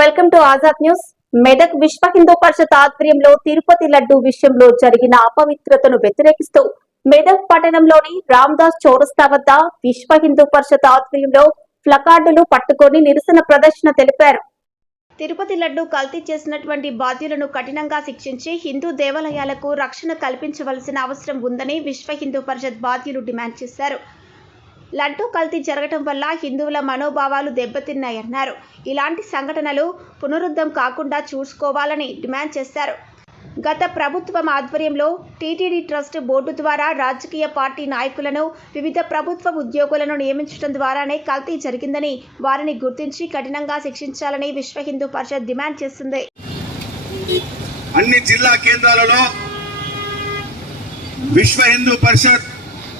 Welcome to Azad news. Medak Vishwa Hindu Parishad ఆధ్వర్యంలో తిరుపతి లడ్డు విషయంలో జరిగిన అపవిత్రతను వ్యతిరేకిస్తూ మెదక్ పట్టణంలోని రామ్దాస్ చౌరస్తా వద్ద విశ్వ హిందూ పరిషత్ ఆధ్వర్యంలో ప్లకార్డులు పట్టుకొని నిరసన ప్రదర్శన తెలిపారు. తిరుపతి లడ్డు కల్తీ చేసినటువంటి బాధ్యులను కఠినంగా శిక్షించి హిందూ దేవాలయాలకు రక్షణ కల్పించవలసిన అవసరం ఉందని విశ్వ హిందూ పరిషత్ బాధ్యులు డిమాండ్ చేశారు. లడ్డూ కల్తీ జరగటం వల్ల హిందువుల మనోభావాలు దెబ్బతిన్నాయన్నారు. ఇలాంటి సంఘటనలు పునరుద్ధం కాకుండా చూసుకోవాలని డిమాండ్ చేశారు. గత ప్రభుత్వం ఆధ్వర్యంలో టీటీడీ ట్రస్ట్ బోర్డు ద్వారా రాజకీయ పార్టీ నాయకులను వివిధ ప్రభుత్వ ఉద్యోగులను నియమించడం ద్వారానే కల్తీ జరిగిందని వారిని గుర్తించి కఠినంగా శిక్షించాలని విశ్వ హిందూ పరిషత్ డిమాండ్ చేసింది. అన్ని జిల్లా కేంద్రాలలో విశ్వ హిందూ పరిషత్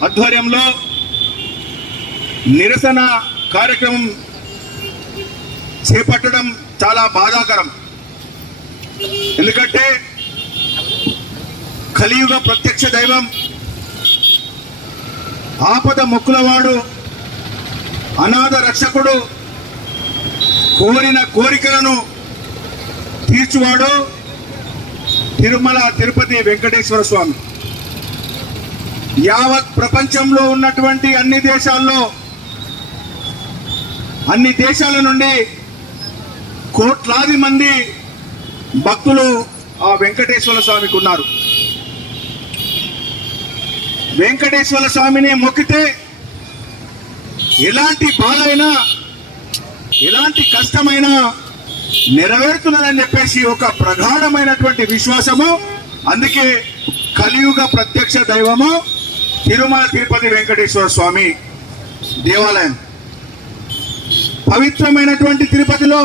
ఆధ్వర్యంలో నిరసన కార్యక్రమం చేపట్టడం చాలా బాధాకరం. ఎందుకంటే కలియుగ ప్రత్యక్ష దైవం ఆపద మొక్కులవాడు అనాథ రక్షకుడు కోరిన కోరికలను తీర్చువాడు తిరుమల తిరుపతి వెంకటేశ్వర స్వామి. యావత్ ప్రపంచంలో ఉన్నటువంటి అన్ని దేశాల్లో అన్ని దేశాల నుండి కోట్లాది మంది భక్తులు ఆ వెంకటేశ్వర స్వామికి ఉన్నారు. వెంకటేశ్వర స్వామిని మొక్కితే ఎలాంటి బాధ అయినా ఎలాంటి కష్టమైనా నెరవేరుతున్నదని చెప్పేసి ఒక ప్రగాఢమైనటువంటి విశ్వాసము. అందుకే కలియుగ ప్రత్యక్ష దైవము తిరుమల తిరుపతి వెంకటేశ్వర స్వామి దేవాలయం. పవిత్రమైనటువంటి తిరుపతిలో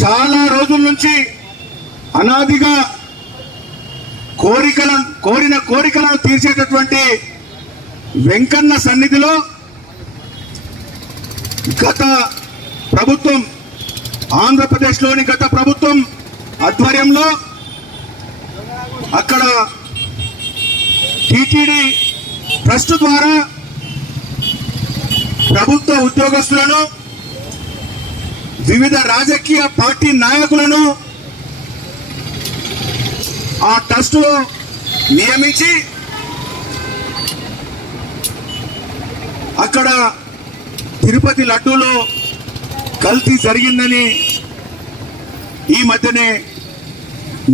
చాలా రోజుల నుంచి అనాదిగా కోరికలను కోరిన కోరికలను తీర్చేటటువంటి వెంకన్న సన్నిధిలో గత ప్రభుత్వం ఆంధ్రప్రదేశ్లోని గత ప్రభుత్వం ఆధ్వర్యంలో అక్కడ టీటీడీ ట్రస్ట్ ద్వారా ప్రభుత్వ ఉద్యోగస్తులను వివిధ రాజకీయ పార్టీ నాయకులను ఆ ట్రస్టులో నియమించి అక్కడ తిరుపతి లడ్డూలో కల్తీ జరిగిందని ఈ మధ్యనే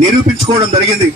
నిరూపించుకోవడం జరిగింది.